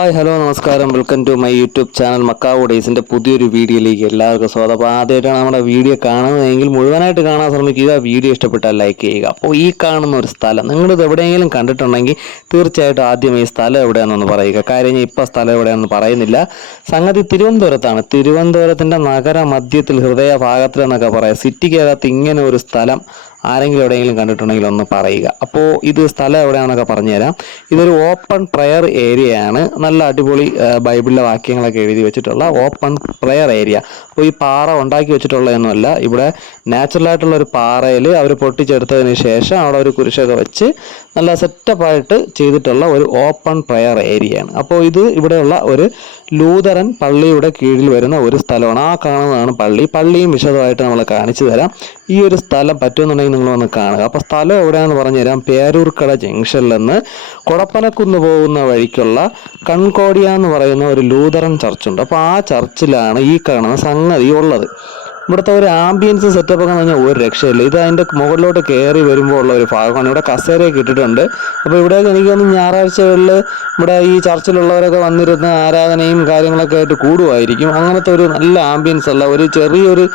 Hi hello നമസ്കാരം. Welcome to my YouTube channel Macao ഡേയ്സിന്റെ പുതിയൊരു വീഡിയോയിലേക്ക് എല്ലാവർക്കും സ്വാഗതം. അപ്പോൾ ആദ്യമായിട്ടാണ് നമ്മുടെ വീഡിയോ കാണുന്നതെങ്കിൽ മുഴുവനായിട്ട് കാണാൻ ശ്രമിക്കുക. വീഡിയോ ഇഷ്ടപ്പെട്ടാൽ ലൈക്ക് ചെയ്യുക. അപ്പോൾ ഈ കാണുന്ന ഒരു സ്ഥലം നിങ്ങളിത് എവിടെയെങ്കിലും കണ്ടിട്ടുണ്ടെങ്കിൽ തീർച്ചയായിട്ടും ആദ്യം ഈ സ്ഥലം എവിടെയാണെന്ന് പറയുക. കാര്യം ഞാൻ ഇപ്പോൾ സ്ഥലം എവിടെയാണെന്ന് പറയുന്നില്ല. സംഗതി തിരുവനന്തപുരത്താണ്. തിരുവനന്തപുരത്തിന്റെ നഗര മധ്യത്തിൽ ഹൃദയ ഭാഗത്തിൽ എന്നൊക്കെ പറയാം സിറ്റിക്കകത്ത് ഇങ്ങനെ ഒരു സ്ഥലം ആരെങ്കിലും എവിടെയെങ്കിലും കണ്ടിട്ടുണ്ടെങ്കിൽ ഒന്ന് പറയുക. അപ്പോൾ ഇത് സ്ഥലം എവിടെയാണെന്നൊക്കെ പറഞ്ഞുതരാം. ഇതൊരു ഓപ്പൺ പ്രയർ ഏരിയയാണ് നല്ല അടിപൊളി ബൈബിളിലെ വാക്യങ്ങളൊക്കെ എഴുതി വെച്ചിട്ടുള്ള ഓപ്പൺ പ്രയർ ഏരിയ അപ്പോൾ ഈ പാറ ഉണ്ടാക്കി വെച്ചിട്ടുള്ളതൊന്നുമല്ല. ഇവിടെ നാച്ചുറലായിട്ടുള്ള ഒരു പാറയിൽ അവർ പൊട്ടിച്ചെടുത്തതിന് ശേഷം അവിടെ ഒരു കുരിശൊക്കെ വെച്ച് നല്ല സെറ്റപ്പായിട്ട് ചെയ്തിട്ടുള്ള ഒരു ഓപ്പൺ പ്രയർ ഏരിയയാണ് അപ്പോൾ ഇത് ഇവിടെയുള്ള ഒരു ലൂതറൻ പള്ളിയുടെ കീഴിൽ വരുന്ന ഒരു സ്ഥലമാണ്. ആ കാണുന്നതാണ് പള്ളി. പള്ളിയും വിശദമായിട്ട് നമ്മൾ കാണിച്ചു തരാം. ഈ ഒരു സ്ഥലം പറ്റുമെന്നുണ്ടെങ്കിൽ നിങ്ങൾ വന്ന് കാണുക. അപ്പോൾ സ്ഥലം എവിടെയാണെന്ന് പറഞ്ഞു തരാം. പേരൂർക്കട ജംഗ്ഷനിൽ നിന്ന് കൊടപ്പനക്കുന്ന് പോകുന്ന വഴിക്കുള്ള കൺകോടിയ എന്ന് പറയുന്ന ഒരു ലൂതറൻ ചർച്ചുണ്ട് അപ്പോൾ ആ ചർച്ചിലാണ് ഈ കാണുന്ന സംഗതി ഉള്ളത്. ഇവിടുത്തെ ഒരു ആംബിയൻസ് സെറ്റപ്പ് ഒക്കെ പറഞ്ഞാൽ ഒരു രക്ഷയില്ല. ഇത് അതിന്റെ മുകളിലോട്ട് കയറി വരുമ്പോൾ ഉള്ള ഒരു ഭാഗമാണ്. ഇവിടെ കസേരയൊക്കെ ഇട്ടിട്ടുണ്ട്. അപ്പോൾ ഇവിടെ എനിക്ക് തോന്നുന്നു ഞായറാഴ്ചകളിൽ ഇവിടെ ഈ ചർച്ചിലുള്ളവരൊക്കെ വന്നിരുന്ന് ആരാധനയും കാര്യങ്ങളൊക്കെ ആയിട്ട് കൂടുമായിരിക്കും അങ്ങനത്തെ ഒരു നല്ല ആംബിയൻസ് ഉള്ള ഒരു ചെറിയൊരു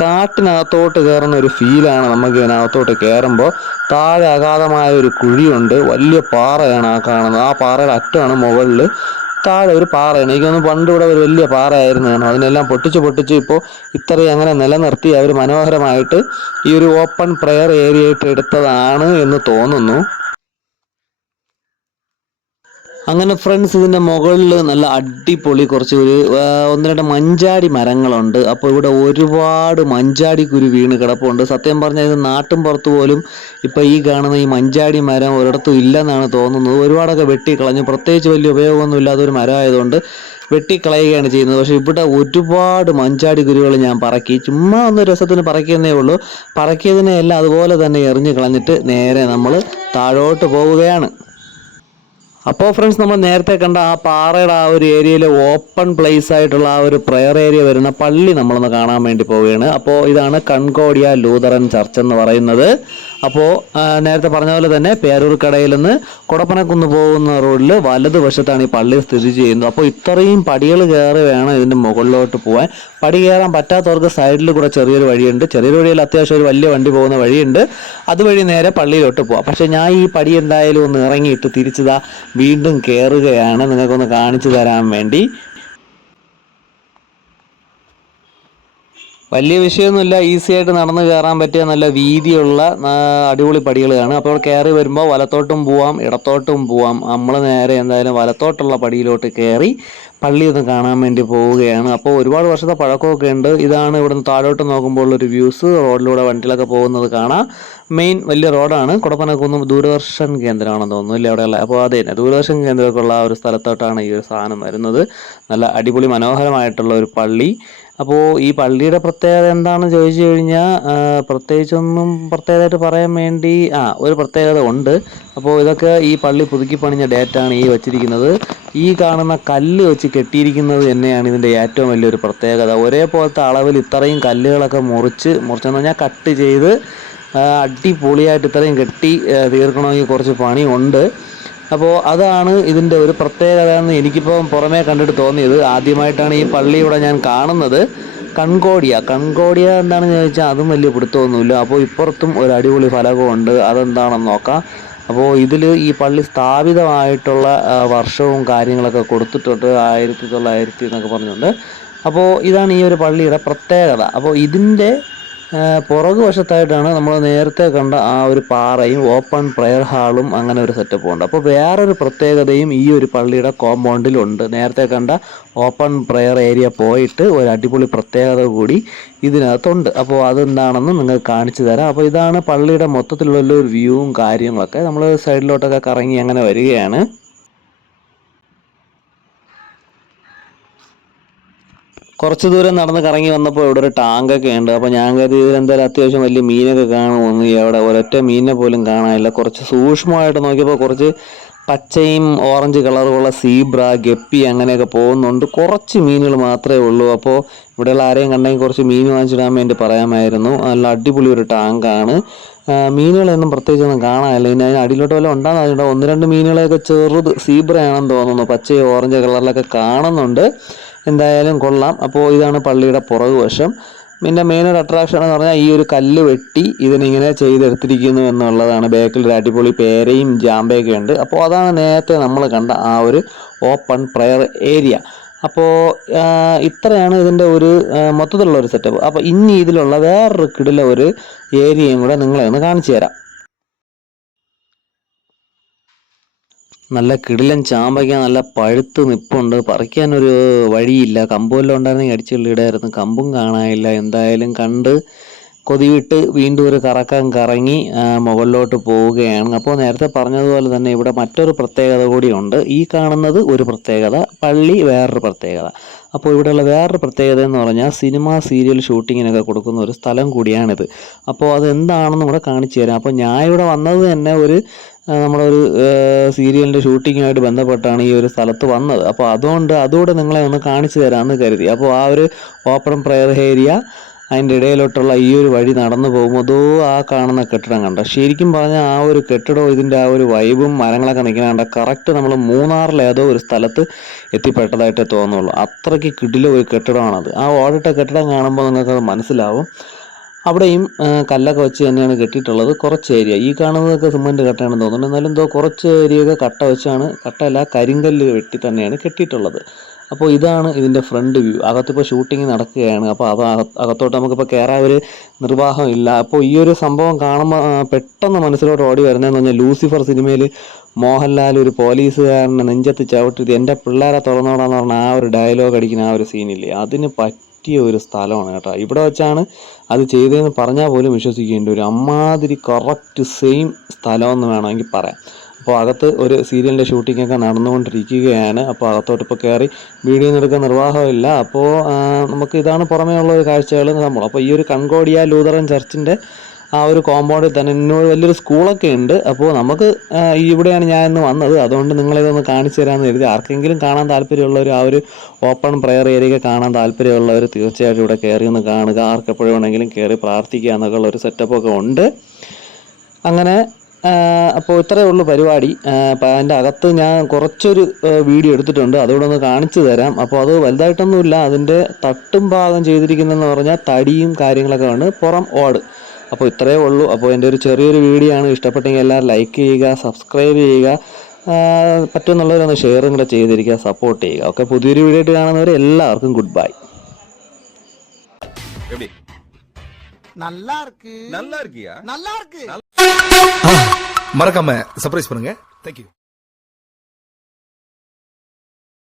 കാട്ടിനകത്തോട്ട് കയറുന്ന ഒരു ഫീലാണ് നമുക്ക് ഇതിനകത്തോട്ട് കയറുമ്പോൾ താഴെ അഗാധമായ ഒരു കുഴിയുണ്ട്. വലിയ പാറയാണ് ആ കാണുന്നത്. ആ പാറയുടെ അറ്റമാണ് മുകളിൽ താഴെ ഒരു പാറയാണ്. എനിക്ക് തോന്നുന്നു പണ്ട് ഇവിടെ ഒരു വലിയ പാറയായിരുന്നു കാരണം അതിനെല്ലാം പൊട്ടിച്ച് പൊട്ടിച്ച് ഇപ്പോൾ ഇത്രയും അങ്ങനെ നിലനിർത്തി അവർ മനോഹരമായിട്ട് ഈ ഒരു ഓപ്പൺ പ്രെയർ ഏരിയ ആയിട്ട് എടുത്തതാണ് എന്ന് തോന്നുന്നു. അങ്ങനെ ഫ്രണ്ട്സ് ഇതിന്റെ മുകളിൽ നല്ല അടിപൊളി കുറച്ച് ഒരു ഒന്ന് രണ്ട് മഞ്ചാടി മരങ്ങളുണ്ട്. അപ്പോൾ ഇവിടെ ഒരുപാട് മഞ്ചാടി കുരു വീണ് കിടപ്പുണ്ട്. സത്യം പറഞ്ഞാൽ ഇത് നാട്ടും പുറത്ത് പോലും ഇപ്പോൾ ഈ കാണുന്ന ഈ മഞ്ചാടി മരം ഒരിടത്തും ഇല്ലെന്നാണ് തോന്നുന്നത്. ഒരുപാടൊക്കെ വെട്ടിക്കളഞ്ഞു. പ്രത്യേകിച്ച് വലിയ ഉപയോഗമൊന്നും ഇല്ലാത്തൊരു മരമായതുകൊണ്ട് വെട്ടിക്കളയുകയാണ് ചെയ്യുന്നത്. പക്ഷേ ഇവിടെ ഒരുപാട് മഞ്ചാടി കുരുകൾ ഞാൻ പറക്കി. ചുമ്മാ ഒന്ന് രസത്തിന് പറക്കിയെന്നേ ഉള്ളൂ. പറക്കിയതിനെ എല്ലാം അതുപോലെ തന്നെ എറിഞ്ഞ് കളഞ്ഞിട്ട് നേരെ നമ്മൾ താഴോട്ട് പോവുകയാണ്. അപ്പോൾ ഫ്രണ്ട്സ് നമ്മൾ നേരത്തെ കണ്ട ആ പാറയുടെ ആ ഒരു ഏരിയയിൽ ഓപ്പൺ പ്ലേസ് ആയിട്ടുള്ള ആ ഒരു പ്രയർ ഏരിയ വരുന്ന പള്ളി നമ്മളൊന്ന് കാണാൻ വേണ്ടി പോവുകയാണ്. അപ്പോൾ ഇതാണ് കൺകോടിയ ലൂതറൻ ചർച്ച് എന്ന് പറയുന്നത്. അപ്പോൾ നേരത്തെ പറഞ്ഞ പോലെ തന്നെ പേരൂർക്കടയിൽ നിന്ന് കൊടപ്പനക്കുന്ന് പോകുന്ന റോഡിൽ വലതുവശത്താണ് ഈ പള്ളി സ്ഥിതി ചെയ്യുന്നത്. അപ്പോൾ ഇത്രയും പടികൾ കയറി വേണം ഇതിന്റെ മുകളിലോട്ട് പോകാൻ പടി കയറാൻ പറ്റാത്തവർക്ക് സൈഡിൽ കൂടെ ചെറിയൊരു വഴിയുണ്ട്. ചെറിയൊരു വഴിയിൽ അത്യാവശ്യം ഒരു വലിയ വണ്ടി പോകുന്ന വഴിയുണ്ട്. അതുവഴി നേരെ പള്ളിയിലോട്ട് പോവാം. പക്ഷേ ഞാൻ ഈ പടി എന്തായാലും ഒന്ന് ഇറങ്ങിയിട്ട് തിരിച്ചതാ വീണ്ടും കയറുകയാണ് നിങ്ങൾക്കൊന്ന് കാണിച്ചു തരാൻ വേണ്ടി വലിയ വിഷയമൊന്നുമില്ല. ഈസി ആയിട്ട് നടന്നു കയറാൻ പറ്റിയ നല്ല വീതിയുള്ള അടിപൊളി പടികളാണ്. അപ്പോൾ കയറി വരുമ്പോൾ വലത്തോട്ടും പോവാം ഇടത്തോട്ടും പോവാം. നമ്മൾ നേരെ എന്തായാലും വലത്തോട്ടുള്ള പടിയിലോട്ട് കയറി പള്ളി ഒന്ന് കാണാൻ വേണ്ടി പോവുകയാണ്. അപ്പോൾ ഒരുപാട് വർഷത്തെ പഴക്കമൊക്കെ ഉണ്ട്. ഇതാണ് ഇവിടുന്ന് താഴോട്ട് നോക്കുമ്പോൾ ഉള്ളൊരു വ്യൂസ്. റോഡിലൂടെ വണ്ടിയിലൊക്കെ പോകുന്നത് കാണാം. മെയിൻ വലിയ റോഡാണ്. കുടപ്പനക്കുന്നും ദൂരദർശൻ കേന്ദ്രമാണെന്ന് തോന്നുന്നു ഇല്ല അവിടെയുള്ള? അപ്പോൾ അതെ തന്നെ. ദൂരദർശൻ കേന്ദ്രമൊക്കെ ഉള്ള ഒരു സ്ഥലത്തോട്ടാണ് ഈ ഒരു സാധനം വരുന്നത്. നല്ല അടിപൊളി മനോഹരമായിട്ടുള്ള ഒരു പള്ളി. അപ്പോൾ ഈ പള്ളിയുടെ പ്രത്യേകത എന്താണെന്ന് ചോദിച്ചു കഴിഞ്ഞാൽ പ്രത്യേകിച്ചൊന്നും പ്രത്യേകതയായിട്ട് പറയാൻ വേണ്ടി ആ ഒരു പ്രത്യേകത ഉണ്ട്. അപ്പോൾ ഇതൊക്കെ ഈ പള്ളി പുതുക്കി പണിഞ്ഞ ഡേറ്റാണ് ഈ വച്ചിരിക്കുന്നത്. ഈ കാണുന്ന കല്ല് വെച്ച് കെട്ടിയിരിക്കുന്നത് തന്നെയാണ് ഇതിന്റെ ഏറ്റവും വലിയൊരു പ്രത്യേകത. ഒരേപോലത്തെ അളവിൽ ഇത്രയും കല്ലുകളൊക്കെ മുറിച്ച് മുറിച്ചെന്ന് പറഞ്ഞാൽ കട്ട് ചെയ്ത് അടിപൊളിയായിട്ട് ഇത്രയും കെട്ടി തീർക്കണമെങ്കിൽ കുറച്ച് പണിയുണ്ട്. അപ്പോൾ അതാണ് ഇതിന്റെ ഒരു പ്രത്യേകത എന്ന് എനിക്കിപ്പോൾ പുറമേ കണ്ടിട്ട് തോന്നിയത്. ആദ്യമായിട്ടാണ് ഈ പള്ളി ഇവിടെ ഞാൻ കാണുന്നത്. കൺകോടിയ. കൺകോടിയ എന്താണെന്ന് ചോദിച്ചാൽ അതും വലിയ പിടുത്തമൊന്നുമില്ല. അപ്പോൾ ഇപ്പുറത്തും ഒരു അടിപൊളി ഫലകമുണ്ട്. അതെന്താണെന്ന് നോക്കാം. അപ്പോൾ ഇതിൽ ഈ പള്ളി സ്ഥാപിതമായിട്ടുള്ള വർഷവും കാര്യങ്ങളൊക്കെ കൊടുത്തിട്ടുണ്ട്. ആയിരത്തി തൊള്ളായിരത്തി എന്നൊക്കെ പറഞ്ഞുകൊണ്ട്. അപ്പോൾ ഇതാണ് ഈ ഒരു പള്ളിയുടെ പ്രത്യേകത. അപ്പോൾ ഇതിന്റെ പുറകു വശത്തായിട്ടാണ് നമ്മൾ നേരത്തെ കണ്ട ആ ഒരു പാറയും ഓപ്പൺ പ്രയർ ഹാളും അങ്ങനെ ഒരു സെറ്റപ്പ് ഉണ്ട്. അപ്പോൾ വേറൊരു പ്രത്യേകതയും ഈ ഒരു പള്ളിയുടെ കോമ്പൗണ്ടിലുണ്ട് നേരത്തെ കണ്ട ഓപ്പൺ പ്രയർ ഏരിയ പോയിട്ട് ഒരു അടിപൊളി പ്രത്യേകത കൂടി ഇതിനകത്തുണ്ട്. അപ്പോൾ അതെന്താണെന്ന് നിങ്ങൾക്ക് കാണിച്ചു തരാം. അപ്പോൾ ഇതാണ് പള്ളിയുടെ മൊത്തത്തിലുള്ള ഒരു വ്യൂവും കാര്യങ്ങളൊക്കെ. നമ്മൾ സൈഡിലോട്ടൊക്കെ കറങ്ങി അങ്ങനെ വരികയാണ്. കുറച്ച് ദൂരം നടന്ന് കറങ്ങി വന്നപ്പോൾ ഇവിടെ ഒരു ടാങ്കൊക്കെ ഉണ്ട്. അപ്പോൾ ഞാൻ കരുതി എന്തായാലും അത്യാവശ്യം വലിയ മീനൊക്കെ കാണുമെന്ന് അവിടെ ഒരൊറ്റ മീനിനെ പോലും കാണാനില്ല. കുറച്ച് സൂക്ഷ്മമായിട്ട് നോക്കിയപ്പോൾ കുറച്ച് പച്ചയും ഓറഞ്ച് കളറുമുള്ള സീബ്ര ഗപ്പി അങ്ങനെയൊക്കെ പോകുന്നുണ്ട്. കുറച്ച് മീനുകൾ മാത്രമേ ഉള്ളൂ. അപ്പോൾ ഇവിടെയുള്ള ആരെയും കണ്ടെങ്കിൽ കുറച്ച് മീൻ വാങ്ങിച്ചിടാൻ വേണ്ടി പറയാമായിരുന്നു. നല്ല അടിപൊളി ഒരു ടാങ്കാണ് മീനുകളൊന്നും പ്രത്യേകിച്ച് ഒന്നും കാണാനില്ല. ഇനി അതിന് അടിയിലോട്ട് വല്ലതും ഉണ്ടാകുന്ന അറിയണ്ട ഒന്ന് രണ്ട് മീനുകളെയൊക്കെ ചെറുത് സീബ്രയാണെന്ന് തോന്നുന്നു. പച്ചയും ഓറഞ്ച് കളറിലൊക്കെ കാണുന്നുണ്ട്. എന്തായാലും കൊള്ളാം. അപ്പോൾ ഇതാണ് പള്ളിയുടെ പുറകു വശം. പിന്നെ മെയിൻ ഒരു അട്രാക്ഷൻ എന്ന് പറഞ്ഞാൽ ഈ ഒരു കല്ല് വെട്ടി ഇതിനിങ്ങനെ ചെയ്തെടുത്തിരിക്കുന്നു എന്നുള്ളതാണ്. ബാക്കിൽ ഒരു അടിപൊളി പേരയും ജാമ്പയൊക്കെ ഉണ്ട്. അപ്പോൾ അതാണ് നേരത്തെ നമ്മൾ കണ്ട ആ ഒരു ഓപ്പൺ പ്രയർ ഏരിയ അപ്പോൾ ഇത്രയാണ് ഇതിന്റെ ഒരു മൊത്തത്തിലുള്ള ഒരു സെറ്റപ്പ് അപ്പോൾ ഇനി ഇതിലുള്ള വേറൊരു കിടില ഒരു ഏരിയയും കൂടെ നിങ്ങളെ ഒന്ന് കാണിച്ചു തരാം. നല്ല കിടിലൻ ചാമ്പയ്ക്ക നല്ല പഴുത്ത് നിപ്പുണ്ട്. പറിക്കാൻ ഒരു വഴിയില്ല. കമ്പുമെല്ലാം ഉണ്ടായിരുന്നെങ്കിൽ അടിച്ചു ഇടായിരുന്നു. കമ്പും കാണാനില്ല. എന്തായാലും കണ്ട് കൊതിവിട്ട് വീണ്ടും ഒരു കറക്കം കറങ്ങി മുകളിലോട്ട് പോവുകയാണ്. അപ്പോൾ നേരത്തെ പറഞ്ഞതുപോലെ തന്നെ ഇവിടെ മറ്റൊരു പ്രത്യേകത കൂടിയുണ്ട്. ഈ കാണുന്നത് ഒരു പ്രത്യേകത പള്ളി വേറൊരു പ്രത്യേകത. അപ്പോൾ ഇവിടെയുള്ള വേറൊരു പ്രത്യേകത എന്ന് പറഞ്ഞാൽ സിനിമ സീരിയൽ ഷൂട്ടിങ്ങിനൊക്കെ കൊടുക്കുന്ന ഒരു സ്ഥലം കൂടിയാണിത്. അപ്പോൾ അത് എന്താണെന്ന് ഇവിടെ കാണിച്ചു തരാം. അപ്പോൾ ഞാൻ ഇവിടെ വന്നത് തന്നെ ഒരു നമ്മളൊരു സീരിയലിന്റെ ഷൂട്ടിങ്ങുമായിട്ട് ബന്ധപ്പെട്ടാണ് ഈ ഒരു സ്ഥലത്ത് വന്നത്. അപ്പോൾ അതുകൊണ്ട് അതുകൂടെ നിങ്ങളെ ഒന്ന് കാണിച്ചു തരാമെന്ന് കരുതി. അപ്പോൾ ആ ഒരു ഓപ്പൺ പ്രയർ ഏരിയ അതിന്റെ ഇടയിലോട്ടുള്ള ഈ ഒരു വഴി നടന്നു പോകുമ്പോൾ അതോ ആ കാണുന്ന കെട്ടിടം കണ്ട. ശരിക്കും പറഞ്ഞാൽ ആ ഒരു കെട്ടിടവും ഇതിന്റെ ആ ഒരു വൈബും മരങ്ങളൊക്കെ നിൽക്കുന്ന കണ്ട കറക്റ്റ് നമ്മൾ മൂന്നാറിലെ ഏതോ ഒരു സ്ഥലത്ത് എത്തിപ്പെട്ടതായിട്ടേ തോന്നുള്ളൂ. അത്രയ്ക്ക് കിടില ഒരു കെട്ടിടമാണത്. ആ ഓടിട്ട കെട്ടിടം കാണുമ്പോൾ നിങ്ങൾക്കത് മനസ്സിലാവും. അവിടെയും കല്ലൊക്കെ വെച്ച് തന്നെയാണ് കെട്ടിയിട്ടുള്ളത്. കുറച്ച് ഏരിയ. ഈ കാണുന്നതൊക്കെ സിമന്റ് കട്ടയാണെന്ന് തോന്നുന്നു. എന്നാലും എന്തോ കുറച്ച് ഏരിയയൊക്കെ കട്ട വെച്ചാണ് കട്ടയല്ല കരിങ്കല്ല് വെട്ടി തന്നെയാണ് കെട്ടിയിട്ടുള്ളത്. അപ്പോൾ ഇതാണ് ഇതിന്റെ ഫ്രണ്ട് വ്യൂ. അകത്തിപ്പോൾ ഷൂട്ടിംഗ് നടക്കുകയാണ്. അപ്പോൾ അത് അക- അകത്തോട്ട് നമുക്കിപ്പോൾ കയറാൻ ഒരു നിർവാഹം ഇല്ല. അപ്പോൾ ഈ ഒരു സംഭവം കാണുമ്പോൾ പെട്ടെന്ന് മനസ്സിലോട്ട് ഓടി വരുന്നതെന്ന് പറഞ്ഞാൽ ലൂസിഫർ സിനിമയിൽ മോഹൻലാൽ ഒരു പോലീസുകാരനെ നെഞ്ചത്ത് ചവിട്ടി എന്റെ പിള്ളേരെ തുറന്നോടാന്ന് പറഞ്ഞ ആ ഒരു ഡയലോഗ് അടിക്കുന്ന ആ ഒരു സീനില്ലേ അതിന് പറ്റിയ ഒരു സ്ഥലമാണ് കേട്ടോ. ഇവിടെ വെച്ചാണ് അത് ചെയ്തതെന്ന് പറഞ്ഞാൽ പോലും വിശ്വസിക്കേണ്ടി വരും. അമ്മാതിരി കറക്റ്റ് സെയിം സ്ഥലമെന്ന് വേണമെങ്കിൽ പറയാം. അപ്പോൾ അകത്ത് ഒരു സീരിയലിന്റെ ഷൂട്ടിങ്ങൊക്കെ നടന്നുകൊണ്ടിരിക്കുകയാണ്. അപ്പോൾ അകത്തോട്ട് ഇപ്പോൾ കയറി വീഡിയോ എടുക്കാൻ നിർവാഹമില്ല. അപ്പോൾ നമുക്ക് ഇതാണ് പുറമേ ഉള്ള ഒരു കാഴ്ചകൾ നമ്മൾ അപ്പോൾ ഈ ഒരു കൺകോടിയ ലൂതറൻ ചർച്ചിന്റെ ആ ഒരു കോമ്പൗണ്ടിൽ തന്നെ എന്നോട് വലിയൊരു സ്കൂളൊക്കെ ഉണ്ട്. അപ്പോൾ നമുക്ക് ഇവിടെയാണ് ഞാൻ ഇന്ന് വന്നത്. അതുകൊണ്ട് നിങ്ങളിതൊന്ന് കാണിച്ചു തരാമെന്ന് കരുതി. ആർക്കെങ്കിലും കാണാൻ താല്പര്യമുള്ളവർ ആ ഒരു ഓപ്പൺ പ്രെയർ ഏരിയ കാണാൻ താല്പര്യമുള്ളവർ തീർച്ചയായിട്ടും ഇവിടെ കയറി ഒന്ന് കാണുക. ആർക്കെപ്പോഴും വേണമെങ്കിലും കയറി പ്രാർത്ഥിക്കുക എന്നൊക്കെയുള്ള ഒരു സെറ്റപ്പൊക്കെ ഉണ്ട്. അങ്ങനെ അപ്പോൾ ഇത്രയേ ഉള്ളൂ പരിപാടി. അപ്പോൾ അതിന്റെ അകത്ത് ഞാൻ കുറച്ചൊരു വീഡിയോ എടുത്തിട്ടുണ്ട്. അതുകൂടെ ഒന്ന് കാണിച്ചു തരാം. അപ്പോൾ അത് വലുതായിട്ടൊന്നുമില്ല. അതിന്റെ തട്ടും ഭാഗം ചെയ്തിരിക്കുന്നതെന്ന് പറഞ്ഞാൽ തടിയും കാര്യങ്ങളൊക്കെ ഉണ്ട് പുറം ഓട്. അപ്പോൾ ഇത്രയേ ഉള്ളൂ അപ്പോൾ എൻ്റെ ഒരു ചെറിയൊരു വീഡിയോ ആണ് ഇഷ്ടപ്പെട്ടെങ്കിൽ എല്ലാവരും ലൈക്ക് ചെയ്യുക സബ്സ്ക്രൈബ് ചെയ്യുക ആ, പറ്റുമെന്നുള്ളവരൊന്ന് ഷെയറും കൂടെ ചെയ്തിരിക്കുക സപ്പോർട്ട് ചെയ്യുക ഓക്കെ പുതിയൊരു വീഡിയോ ആയിട്ട് കാണുന്നവർ എല്ലാവർക്കും ഗുഡ് ബൈ எப்படி நல்லா இருக்கு நல்லா இருக்கியா நல்லா இருக்கு மறக்காம சர்ப்ரைஸ் பண்ணுங்க தேங்க்யூ